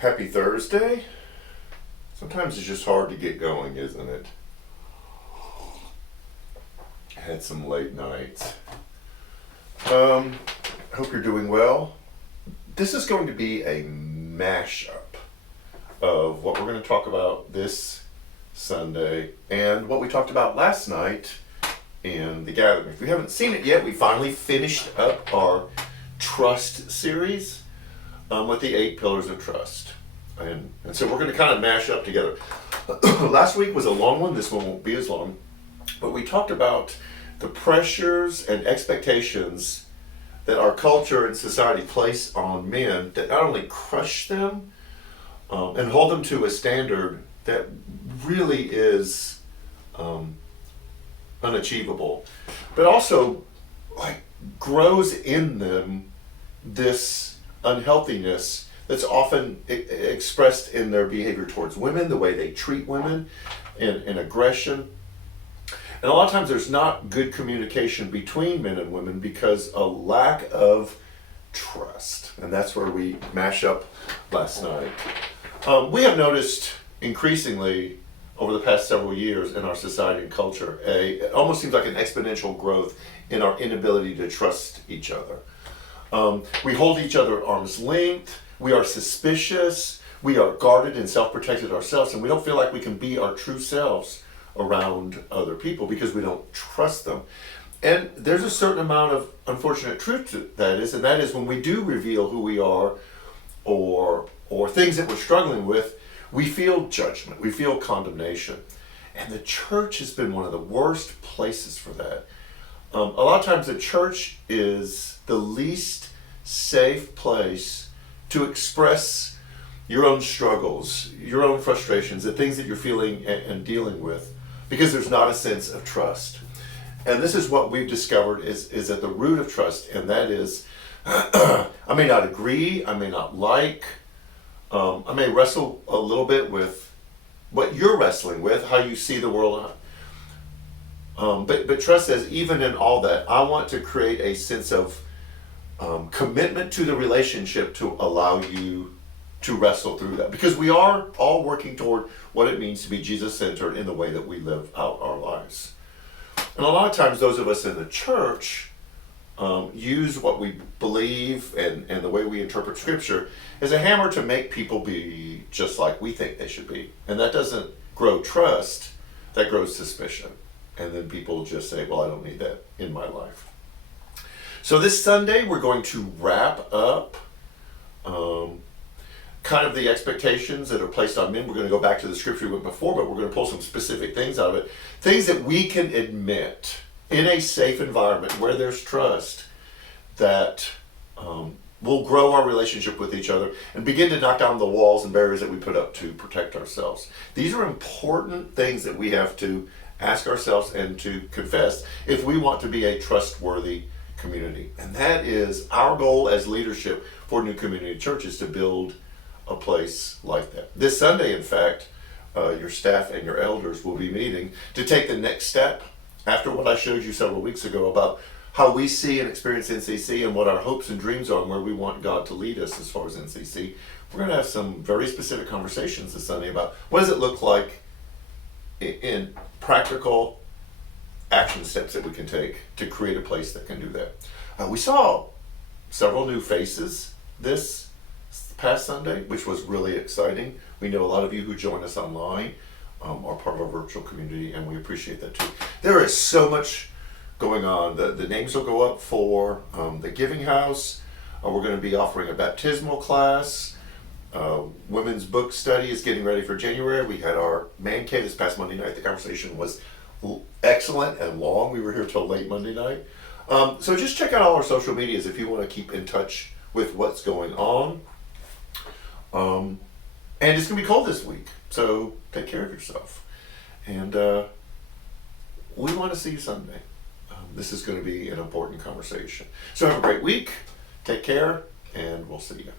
Happy Thursday. Sometimes it's just hard to get going, isn't it? Had some late nights. Hope you're doing well. This is going to be a mashup of what we're going to talk about this Sunday and what we talked about last night in the gathering. If you haven't seen it yet, we finally finished up our trust series with the 8 pillars of trust. And so we're going to kind of mash up together. Last week was a long one. This one won't be as long. But we talked about the pressures and expectations that our culture and society place on men that not only crush them and hold them to a standard that really is unachievable, but also grows in them this unhealthiness that's often expressed in their behavior towards women, the way they treat women, and aggression. And a lot of times there's not good communication between men and women because a lack of trust. And that's where we mash up last night. We have noticed increasingly over the past several years in our society and culture, it almost seems like an exponential growth in our inability to trust each other. We hold each other at arm's length. We are suspicious. We are guarded and self-protected ourselves. And we don't feel like we can be our true selves around other people because we don't trust them. And there's a certain amount of unfortunate truth to that is, and that is when we do reveal who we are or things that we're struggling with, we feel judgment, we feel condemnation. And the church has been one of the worst places for that. A lot of times the church is the least safe place to express your own struggles, your own frustrations, the things that you're feeling and dealing with, because there's not a sense of trust. And this is what we've discovered is at the root of trust, and that is, I may not agree, I may not like, I may wrestle a little bit with what you're wrestling with, how you see the world. But trust says, even in all that, I want to create a sense of commitment to the relationship to allow you to wrestle through that. Because we are all working toward what it means to be Jesus-centered in the way that we live out our lives. And a lot of times those of us in the church use what we believe and the way we interpret Scripture as a hammer to make people be just like we think they should be. And that doesn't grow trust, that grows suspicion. And then people just say, well, I don't need that in my life. So this Sunday, we're going to wrap up kind of the expectations that are placed on men. We're going to go back to the scripture we went before, but we're going to pull some specific things out of it. Things that we can admit in a safe environment where there's trust that will grow our relationship with each other and begin to knock down the walls and barriers that we put up to protect ourselves. These are important things that we have to ask ourselves and to confess if we want to be a trustworthy community. And that is our goal as leadership for New Community Church, is to build a place like that. This Sunday, in fact, your staff and your elders will be meeting to take the next step after what I showed you several weeks ago about how we see and experience NCC and what our hopes and dreams are and where we want God to lead us as far as NCC. We're going to have some very specific conversations this Sunday about what does it look like in practical action steps that we can take to create a place that can do that. We saw several new faces this past Sunday, which was really exciting. We know a lot of you who join us online are part of our virtual community, and we appreciate that too. There is so much going on. The names will go up for the Giving House. We're going to be offering a baptismal class. Women's book study is getting ready for January. We had our man cave this past Monday night. The conversation was excellent and long. We were here till late Monday night. So just check out all our social medias if you want to keep in touch with what's going on. And it's going to be cold this week, so take care of yourself. And we want to see you Sunday. This is going to be an important conversation. So have a great week. Take care, and we'll see you.